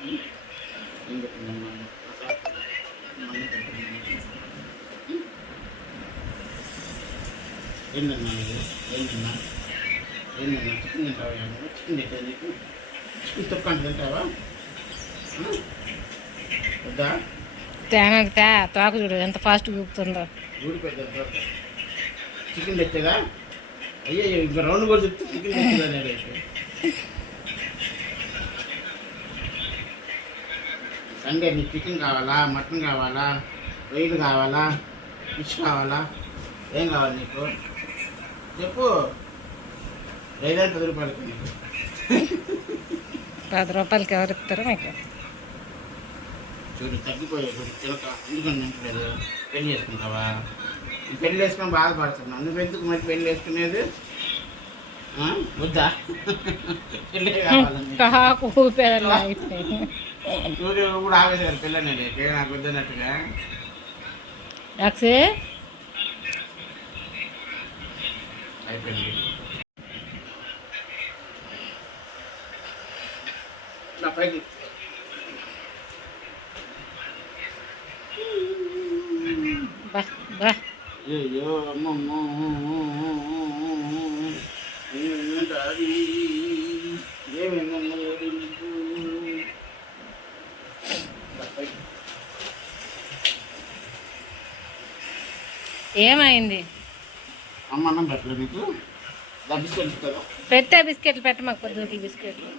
ఏం పెట్టిందమ్మా ఏంటన్నా ఇది ఏంటన్నా ఏంటన్నా చికెన్ తింటావా చికెన్ తింటా నీకు చికెన్ తొక్కంట తింటావా వద్దా తేనె తోక చూడు ఎంత ఫాస్ట్గా ఊపుతుందో. ఊడిపోయింది చికెన్ తెచ్చేదా అయ్యో ఇంకా రౌండ్ కూడా చెప్తే చికెన్ తెచ్చేదా నేనైతే సండే నీకు చికెన్ కావాలా మటన్ కావాలా రొయ్యలు కావాలా ఫిష్ కావాలా ఏం కావాలి నీకు చెప్పు లేదా 10 రూపాయలకి నీకు 10 రూపాయలకి ఎవరు ఇస్తారు మీకు? చూడు తగ్గిపోయావు చూడు చిలక ఎందుకని నింపలేదు పెళ్లి చేసుకుంటావా పెళ్లి వేసుకొని బాధపడుతున్నావు నువ్వు ఎందుకు మరి పెళ్లి వేసుకునేది వద్దా పెళ్ళి కావాలని చూడు కూడా ఆవేశారు పిల్లని నాకు వద్దన్నట్టుగా అయిపోయింది నా పైకి అయ్యో అమ్మమ్మో ఏమైందమ్మా ఏమైంది? అమ్మ అన్నం పెట్టలేదు నీకు బిస్కెట్ పెట్టే బిస్కెట్లు పెట్ట మాకు పొద్దుకి బిస్కెట్లు